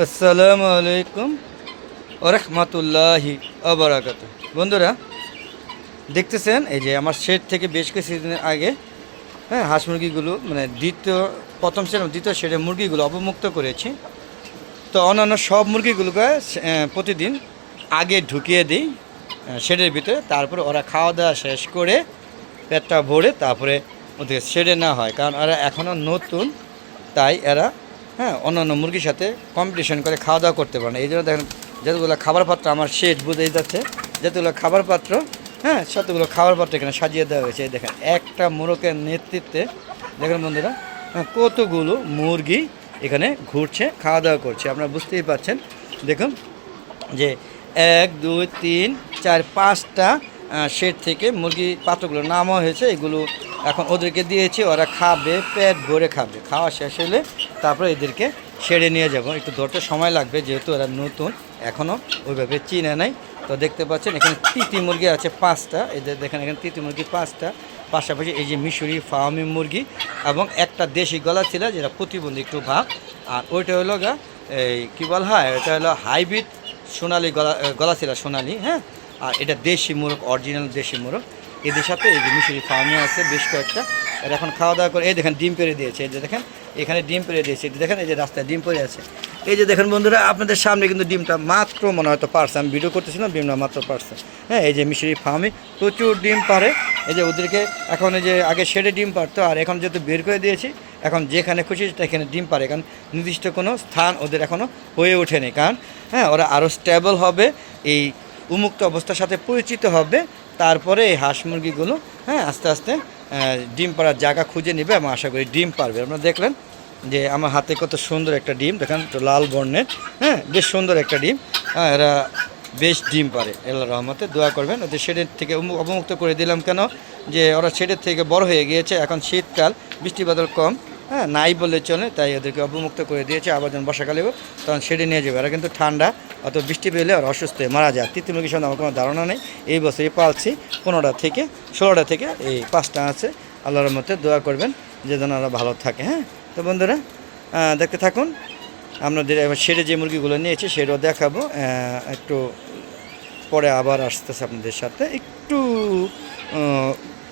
আসসালামু আলাইকুম ওরহমতুল্লাহি আবরাকাত। বন্ধুরা দেখতেছেন, এই যে আমার শেড থেকে বেশ কিছুদিনের আগে হাঁস মুরগিগুলো মানে প্রথম শেড দ্বিতীয় শেডে মুরগিগুলো অবমুক্ত করেছি। তো অন্যান্য সব মুরগিগুলোকে প্রতিদিন আগে ঢুকিয়ে দিই শেডের ভিতরে, তারপরে ওরা খাওয়া দাওয়া শেষ করে পেটটা ভরে তারপরে ওদের শেডে না হয়, কারণ ওরা এখনও নতুন, তাই এরা অন্যান্য মুরগির সাথে কম্পিটিশন করে খাওয়া দাওয়া করতে পারে না। এই জন্য দেখেন যতগুলো খাবার পাত্র আমার শেড বুঝেই যাচ্ছে, যতগুলো খাবার পাত্র সতগুলো খাবার পাত্র এখানে সাজিয়ে দেওয়া হয়েছে। দেখেন একটা মোরকের নেতৃত্বে দেখেন বন্ধুরা কতগুলো মুরগি এখানে ঘুরছে, খাওয়া দাওয়া করছে। আপনারা বুঝতেই পারছেন। দেখুন যে 1 2 3 4 5টা শেড থেকে মুরগি পাত্রগুলো নামা হয়েছে। এগুলো এখন ওদেরকে দিয়েছি, ওরা খাবে, পেট ভরে খাবে। খাওয়া শেষ হলে তারপরে এদেরকে শেডে নিয়ে যাব। একটু ধরতে সময় লাগবে, যেহেতু ওরা নতুন, এখনও ওইভাবে চিনে নাই। তো দেখতে পাচ্ছেন এখানে তিতি মুরগি আছে 5টা। এদের দেখেন এখানে তিতি মুরগি 5টা, পাশাপাশি এই যে মিশরি ফার্মি মুরগি এবং একটা দেশি গলা ছিল যেটা প্রতিবন্ধী একটু ভাব। আর ওইটা হলো এই কী বলা হয়, ওটা হলো হাইব্রিড সোনালি গলা ছিল সোনালি। আর এটা দেশি মোরগ, অরিজিনাল দেশি মোরগ। এদের সাথে এই যে মিশরি ফার্মে আছে বেশ কয়েকটা। এরা এখন খাওয়া দাওয়া করে এই দেখেন ডিম পেড়ে দিয়েছে। এই যে দেখেন এখানে ডিম পেড়ে দিয়েছে, দেখেন এই যে রাস্তায় ডিম পড়ে আছে। এই যে দেখেন বন্ধুরা আপনাদের সামনে কিন্তু ডিমটা মাত্র মনে হয়তো পারছে, আমি ভিডিও করতেছিলাম, ডিমটা মাত্র পারছে। এই যে মিশরি ফার্মে প্রচুর ডিম পারে। এই যে ওদেরকে এখন এই যে আগে শেডে ডিম পারতো, আর এখন যেহেতু বের করে দিয়েছি, এখন যেখানে খুশি সেখানে ডিম পারে, কারণ নির্দিষ্ট কোনো স্থান ওদের এখনও হয়ে ওঠেনি। কারণ ওরা আরও স্টেবল হবে, এই উন্মুক্ত অবস্থার সাথে পরিচিত হবে, তারপরে এই হাঁস মুরগিগুলো আস্তে আস্তে ডিম পাড়ার জায়গা খুঁজে নেবে এবং আশা করি ডিম পারবে। আপনারা দেখলেন যে আমার হাতে কত সুন্দর একটা ডিম, দেখেন তো লাল বর্ণের, বেশ সুন্দর একটা ডিম। এরা বেশ ডিম পারে, আল্লাহর রহমতে দোয়া করবেন। ওদের শেডের থেকে অবমুক্ত করে দিলাম কেন, যে ওরা শেডের থেকে বড় হয়ে গিয়েছে, এখন শীতকাল, বৃষ্টি বাদল কম, নাই বললে চলে, তাই ওদেরকে অবমুক্ত করে দিয়েছে। আবার যখন বর্ষাকালে তখন শেডে নিয়ে যাবে। ওরা কিন্তু ঠান্ডা অত বৃষ্টি পেলে আর অসুস্থ হয়ে মারা যায়। তিতি মুরগির সঙ্গে আমার কোনো ধারণা নেই, এই বছরই পালছি 15টা থেকে 16টা থেকে এই 5টা আছে। আল্লাহর মতে দোয়া করবেন যে যেন ওরা ভালো থাকে। তো বন্ধুরা দেখতে থাকুন, আপনাদের এবার শেডে যে মুরগিগুলো নিয়েছি সেটাও দেখাবো একটু পরে। আবার আসতেছে আপনাদের সাথে একটু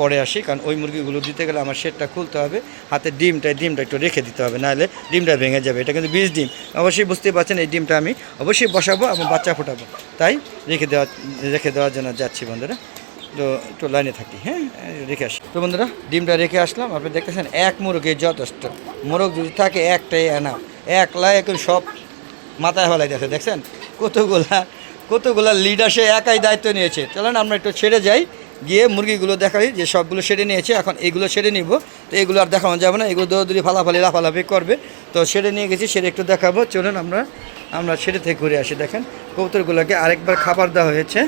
পরে আসি, কারণ ওই মুরগিগুলো দিতে গেলে আমার শেডটা খুলতে হবে, হাতে ডিমটা একটু রেখে দিতে হবে, নাহলে ডিমটা ভেঙে যাবে। এটা কিন্তু 20 ডিম, অবশ্যই বুঝতে পারছেন। এই ডিমটা আমি অবশ্যই বসাবো এবং বাচ্চা ফোটাবো, তাই রেখে দেওয়ার জন্য যাচ্ছি বন্ধুরা। তো একটু লাইনে থাকি, রেখে আসি। তো বন্ধুরা ডিমটা রেখে আসলাম। আপনি দেখতেছেন এক মুরগি যথেষ্ট, মোরগ যদি থাকে একটাই এনা, একলা এখন সব মাথায় ফেলাই দিয়েছে। দেখছেন কতগুলা লিডার সে একাই দায়িত্ব নিয়েছে। চলেন আমরা একটু ছেড়ে যাই, গিয়ে মুরগিগুলো দেখাই যে সবগুলো সেরে নিয়েছে। এখন এগুলো সেরে নিব, তো এগুলো আর দেখানো যাবে না, এগুলো দৌড়ি লাফালাফি করবে। তো সেরে নিয়ে গেছি, সেরে একটু দেখাবো। চলুন আমরা সেরে থেকে ঘুরে আসি। দেখেন কবুতরগুলোকে আরেকবার খাবার দেওয়া হয়েছে,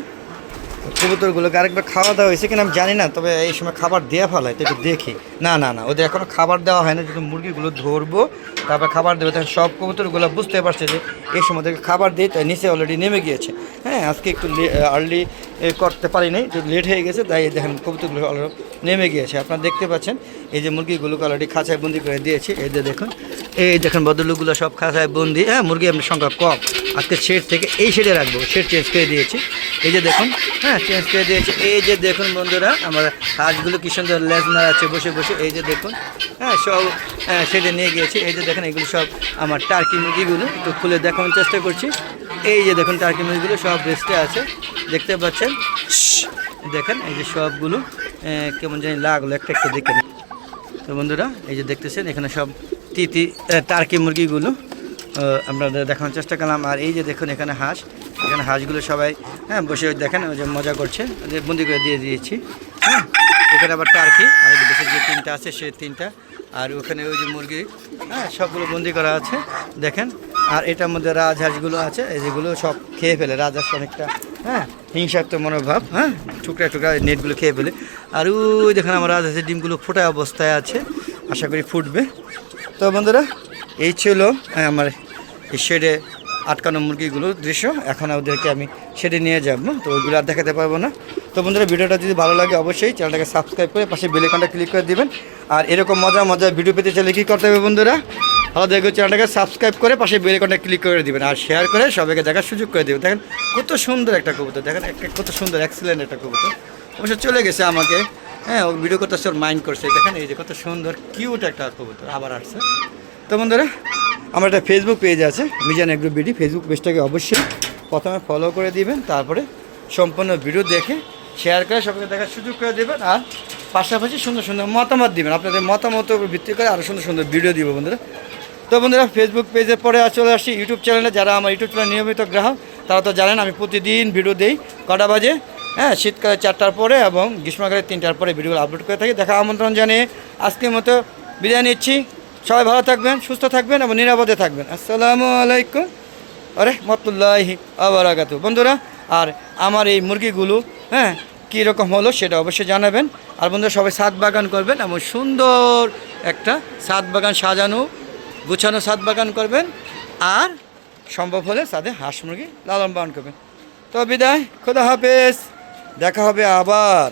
কবুতরগুলোকে আরেকবার খাওয়া দাওয়া হয়েছে কিনা আমি জানি না, তবে এই সময় খাবার দেওয়া ফেলায়, তো একটু দেখি। না ওদের এখনও খাবার দেওয়া হয় না, যদি মুরগিগুলো ধরবো তারপর খাবার দেবে। তখন সব কবুতরগুলো বুঝতে পারছে যে এই সময় থেকে খাবার দিই, তাই নিচে অলরেডি নেমে গিয়েছে। আজকে একটু আর্লি করতে পারিনি, একটু লেট হয়ে গেছে, তাই দেখেন কবুতরগুলো অলরেডি নেমে গিয়েছে। আপনারা দেখতে পাচ্ছেন এই যে মুরগিগুলোকে অলরেডি খাঁচায় বন্দি করে দিয়েছি। এই যে দেখুন, এই দেখুন বদলগুলো সব খাঁচায় বন্দি। মুরগি আপনার সংখ্যা কম, আজকে শেড থেকে এই শেডে রাখবো, শেড চেঞ্জ করে দিয়েছি। এই যে দেখুন চেঞ্জ করে দিয়েছি। এই যে দেখুন বন্ধুরা আমার হাঁসগুলো কি সুন্দর লেজ নাড়াচ্ছে বসে বসে। এই যে দেখুন সব সেটা নিয়ে গিয়েছি। এই যে দেখেন এগুলো সব আমার টার্কি মুরগিগুলো, একটু খুলে দেখানোর চেষ্টা করছি। এই যে দেখুন টার্কি মুরগিগুলো সব রেস্টে আছে, দেখতে পাচ্ছেন। দেখেন এই যে সবগুলো কেমন জানি লাগলো, একটা দেখে নিন। তো বন্ধুরা এই যে দেখতেছেন এখানে সব টার্কি মুরগিগুলো আপনাদের দেখানোর চেষ্টা করলাম। আর এই যে দেখুন এখানে হাঁসগুলো সবাই বসে দেখেন ওই যে মজা করছে, যে বন্দি করে দিয়ে দিয়েছি। এখানে আবার টার্কি আর দেশের যে 3টা আছে সে 3টা, আর ওখানে ওই যে মুরগি সবগুলো বন্দি করা আছে দেখেন। আর এটার মধ্যে রাজহাঁসগুলো আছে, এই যেগুলো সব খেয়ে ফেলে। রাজহাঁস অনেকটা হিংসাত্মক মনোভাব, টুকরা নেটগুলো খেয়ে ফেলে। আর ওই দেখেন আমার রাজহাঁসের ডিমগুলো ফোটা অবস্থায় আছে, আশা করি ফুটবে। তো বন্ধুরা এই ছিল আমার এই শেডে আটকানো মুরগিগুলোর দৃশ্য। এখন ওদেরকে আমি সেটি নিয়ে যাব, তো ওইগুলো আর দেখাতে পারবো না। তো বন্ধুরা, ভিডিওটা যদি ভালো লাগে অবশ্যই চ্যানেলটাকে সাবস্ক্রাইব করে পাশে বেল আইকনটা ক্লিক করে দিবেন। আর এরকম মজার ভিডিও পেতে চাইলে কী করতে হবে বন্ধুরা, ভালো দেখে চ্যানেলটাকে সাবস্ক্রাইব করে পাশে বেল আইকনটা ক্লিক করে দিবেন আর শেয়ার করে সবাইকে দেখার সুযোগ করে দেবেন। দেখেন কত সুন্দর একটা কবুতর, দেখেন কত সুন্দর এক্সেলেন্ট একটা কবুতর। অবশ্য চলে গেছে আমাকে, হ্যাঁ ও ভিডিও করতে ওর মাইন্ড করছে। দেখেন এই যে কত সুন্দর কিউট একটা কবুতর আবার আসছে। তো বন্ধুরা, আমার একটা ফেসবুক পেজ আছে মিজান এগ্রো বিডি, ফেসবুক পেজটাকে অবশ্যই প্রথমে ফলো করে দিবেন, তারপরে সম্পূর্ণ ভিডিও দেখে শেয়ার করে সবাইকে দেখার সুযোগ করে দেবেন। আর পাশাপাশি সুন্দর সুন্দর মতামত দিবেন, আপনাদের মতামতের উপর ভিত্তি করে আরও সুন্দর সুন্দর ভিডিও দিব বন্ধুরা। তো বন্ধুরা, ফেসবুক পেজের পরে চলে আসছি ইউটিউব চ্যানেলে। যারা আমার ইউটিউব চ্যানেল নিয়মিত গ্রাহক তারা তো জানেন আমি প্রতিদিন ভিডিও দিই কটা বাজে, হ্যাঁ শীতকালে 4টার পরে এবং গ্রীষ্মকালে 3টার পরে ভিডিও আপলোড করে থাকি। দেখা আমন্ত্রণ জানিয়ে আজকের মতো বিদায় নিচ্ছি। সবাই ভালো থাকবেন, সুস্থ থাকবেন এবং নিরাপদে থাকবেন। আসসালামু আলাইকুম ওয়া রাহমাতুল্লাহি ওয়া বারাকাতুহু। বন্ধুরা, আর আমার এই মুরগিগুলো হ্যাঁ কীরকম হলো সেটা অবশ্যই জানাবেন। আর বন্ধুরা, সবাই ছাদ বাগান করবেন এবং সুন্দর একটা ছাদ বাগান সাজানো গুছানো ছাদ বাগান করবেন। আর সম্ভব হলে ছাদে হাঁস মুরগি লালন পালন করবেন। তো বিদায়, খোদা হাফেজ। দেখা হবে আবার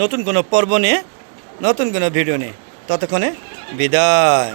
নতুন কোনো পর্ব নিয়ে, নতুন কোনো ভিডিও নিয়ে। ততক্ষণে বিদায়।